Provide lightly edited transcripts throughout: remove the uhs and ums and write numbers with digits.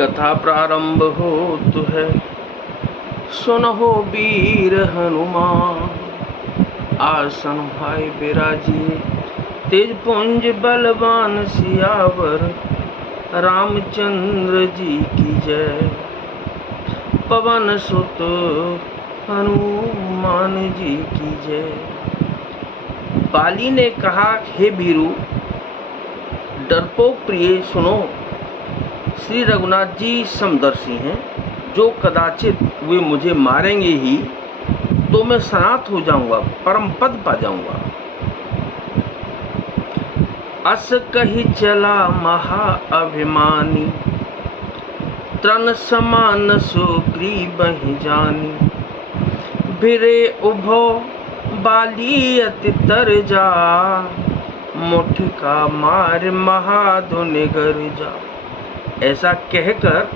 कथा प्रारंभ होत है, सुनहो वीर हनुमान। आसन भाई बिराजिए, तेज पुंज बलवान सियावर, रामचंद्र जी की जय। पवन सुत हनुमान जी की जय। बाली ने कहा, हे वीरू, डरपोक प्रिय सुनो, श्री रघुनाथ जी समदर्शी हैं। जो कदाचित वे मुझे मारेंगे ही तो मैं सनाथ हो जाऊंगा, परम पद पा जाऊंगा। अस कही चला महा अभिमानी, तृण समान सुग्रीव ही जानी। भिरे उभो बाली अति तरजा, मुठ का मार महाधुन गर्जा। ऐसा कहकर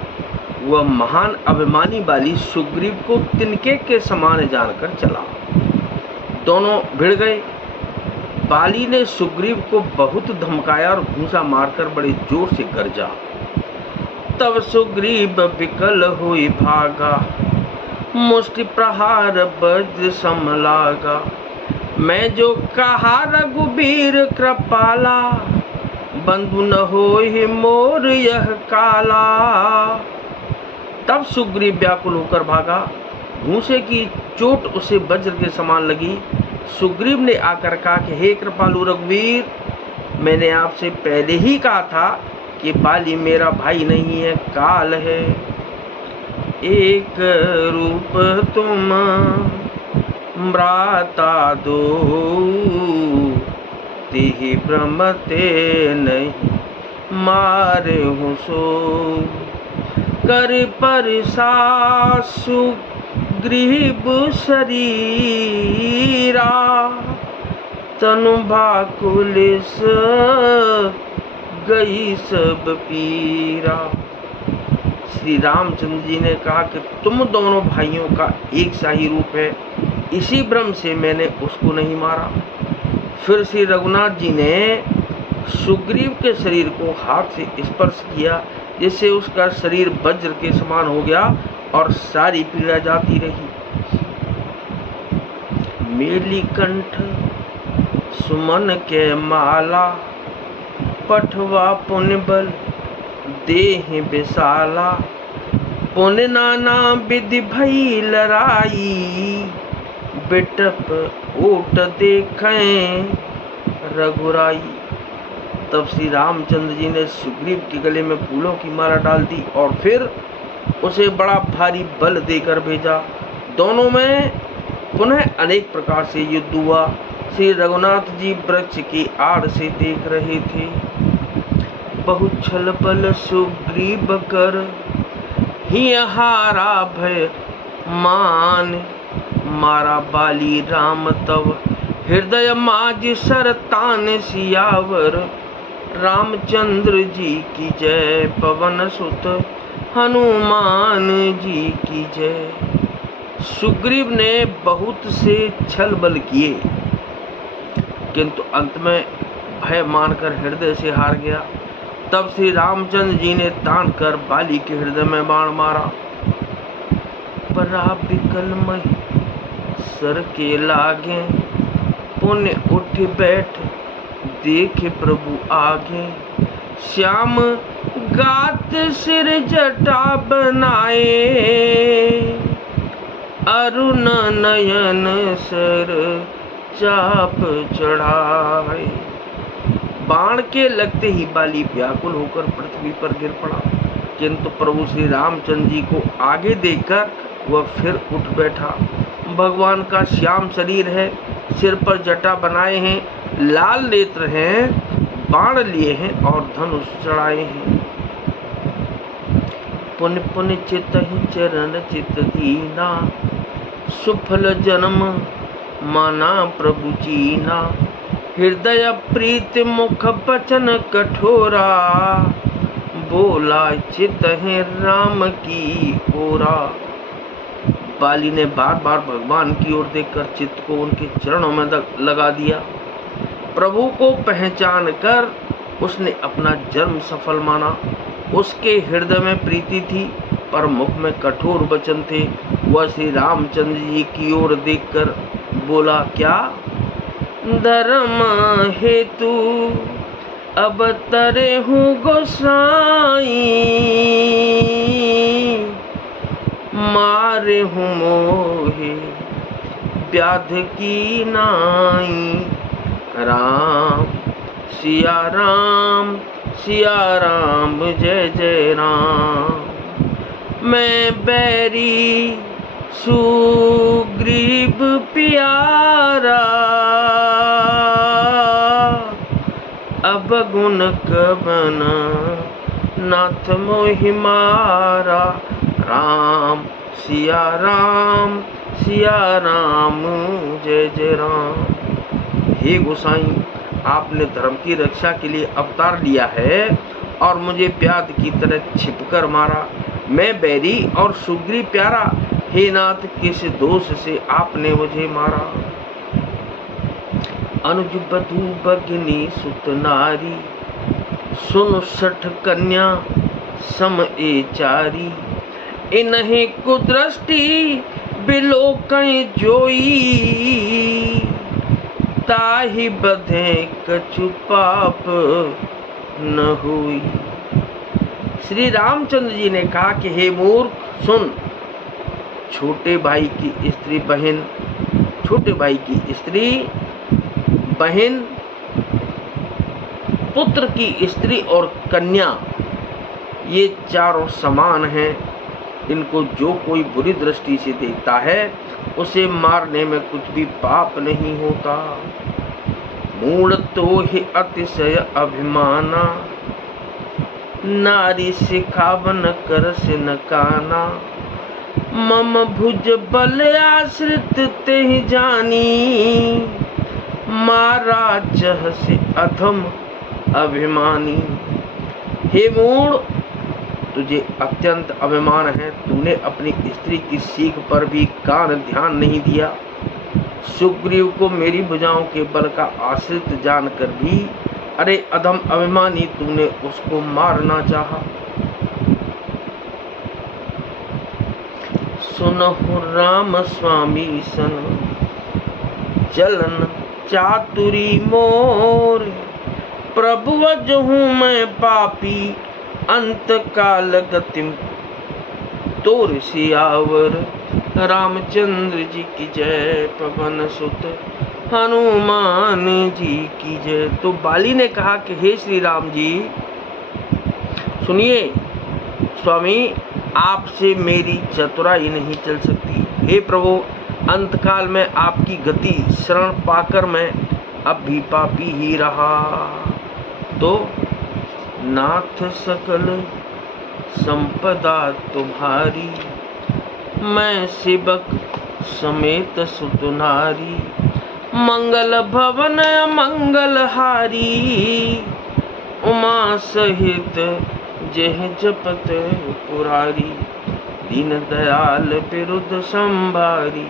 वह महान अभिमानी बाली सुग्रीव को तिनके के समान जानकर चला। दोनों भिड़ गए। बाली ने सुग्रीव को बहुत धमकाया और घूंसा मारकर बड़े जोर से गरजा। तब सुग्रीव विकल हुई भागा, मुष्टि प्रहार वज्र सम लागा। मैं जो कहा रघुबीर कृपाला, बंधु न होहि मोर यह काला। तब सुग्रीव व्याकुल होकर भागा। घूंसे की चोट उसे वज्र के समान लगी। सुग्रीव ने आकर कहा कि हे कृपालु रघुवीर, मैंने आपसे पहले ही कहा था कि बाली मेरा भाई नहीं है, काल है। एक रूप तुम भ्राता दो, तिहि भ्रमते नहीं मारे हूँ सो। कर परिसा सुग्रीव शरीरा, तनु भाकुल गई सब पीरा। श्री रामचंद्र जी ने कहा कि तुम दोनों भाइयों का एक सा ही रूप है, इसी भ्रम से मैंने उसको नहीं मारा। फिर श्री रघुनाथ जी ने सुग्रीव के शरीर को हाथ से स्पर्श किया, जिससे उसका शरीर वज्र के समान हो गया और सारी पीड़ा जाती रही। मेली कंठ सुमन के माला, पठवा पुण्य बल देहि विशाला। पुण्य नाना विधि भई लड़ाई, बिटप ओट देखें रघुराई। तब श्री रामचंद्र जी ने सुग्रीव के गले में फूलों की माला डाल दी और फिर उसे बड़ा भारी बल देकर भेजा। दोनों में पुनः अनेक प्रकार से युद्ध हुआ। श्री रघुनाथ जी वृक्ष की आड़ से देख रहे थे। बहुत छल बल सुग्रीव कर, ही हारा भय मान। मारा बाली राम तब, हृदय माज सरतान सियावर। रामचंद्र जी की जय, पवन सुत हनुमान जी की जय। सुग्रीव ने बहुत से छल बल किए, किंतु अंत में भय मानकर हृदय से हार गया। तब श्री रामचंद्र जी ने तान कर बाली के हृदय में बाण मारा। परा विकल मही सर के लागे, पुण्य उठ बैठ देखे प्रभु आगे। श्याम गात सिर जटा बनाए, अरुण नयन सर चाप चढ़ाए। बाण के लगते ही बाली व्याकुल होकर पृथ्वी पर गिर पड़ा, किंतु प्रभु श्री रामचंद्र जी को आगे देखकर वह फिर उठ बैठा। भगवान का श्याम शरीर है, सिर पर जटा बनाए हैं, लाल नेत्र हैं, बाण लिए हैं और धनुष चढ़ाए हैं। पुण्य पुण्य चित ही चरण चित दीना, सुफल जन्म माना प्रभु जीना। हृदय प्रीत मुख बचन कठोरा, बोला चित है राम की ओरा। बाली ने बार बार भगवान की ओर देखकर चित्त को उनके चरणों में लगा दिया। प्रभु को पहचान कर उसने अपना जन्म सफल माना उसके हृदय में प्रीति थी पर मुख में कठोर वचन थे। वह श्री रामचंद्र जी की ओर देखकर बोला, क्या धर्म हेतु अब तरे हूँ गोसाई, मारे हूँ मोहे व्याध की नाई। राम सिया राम जय जय राम। मैं बैरी सुग्रीव प्यारा, अब गुण कवन नाथ मोहि मारा। राम सिया राम जय जय राम। हे गोसाई, आपने धर्म की रक्षा के लिए अवतार लिया है और मुझे प्याद की तरह छिपकर मारा। मैं बैरी और सुग्रीव प्यारा, हे नाथ किस दोष से आपने मुझे मारा। अनुज बधू भगिनी सुत नारी, सुन सठ कन्या सम ए चारी। इन्हें कुदृष्टि बिलोकई जोई, ताहि बधे कछु पाप न हुई। श्री रामचंद्र जी ने कहा कि हे मूर्ख सुन, छोटे भाई की स्त्री बहन, पुत्र की स्त्री और कन्या, ये चारों समान हैं। इनको जो कोई बुरी दृष्टि से देखता है उसे मारने में कुछ भी पाप नहीं होता। मूढ़ तो ही अतिशय अभिमाना, नारी सिखावन कर से न काना। मम भुज बल आश्रित ते जानी, मारा जह से अधम अभिमानी। हे मूढ़, तुझे अत्यंत अभिमान है। तूने अपनी स्त्री की सीख पर भी कान ध्यान नहीं दिया। सुग्रीव को मेरी भुजाओं के बल का आश्रित जानकर भी, अरे अधम अभिमानी, तूने उसको मारना चाहा। सुनहु राम स्वामी सन चलन चातुरी मोर। प्रभु अजहूँ मैं पापी, अंत काल गतिम तोर सियावर। रामचंद्र जी की जय, पवन सुत हनुमान जी की जय। तो बाली ने कहा कि हे श्री राम जी सुनिए, स्वामी आपसे मेरी चतुराई नहीं चल सकती। हे प्रभु, अंतकाल में आपकी गति शरण पाकर मैं अब भी पापी ही रहा। तो नाथ सकल संपदा तुम्हारी, मैं सेवक समेत सुतनारी। मंगल भवन मंगलहारी, उमा सहित जेह जपत पुरारी। दीन दयाल बिरुद संभारी,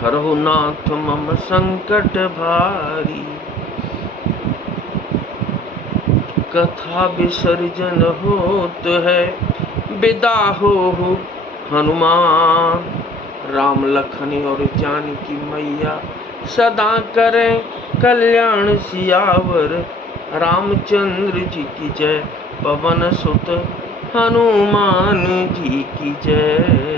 हरहु नाथ मम संकट भारी। कथा विसर्जन होत है, विदा हो हनुमान। राम लखन और जानकी मैया, सदा करें कल्याण सियावर। रामचंद्र जी की जय, पवन सुत हनुमान जी की जय।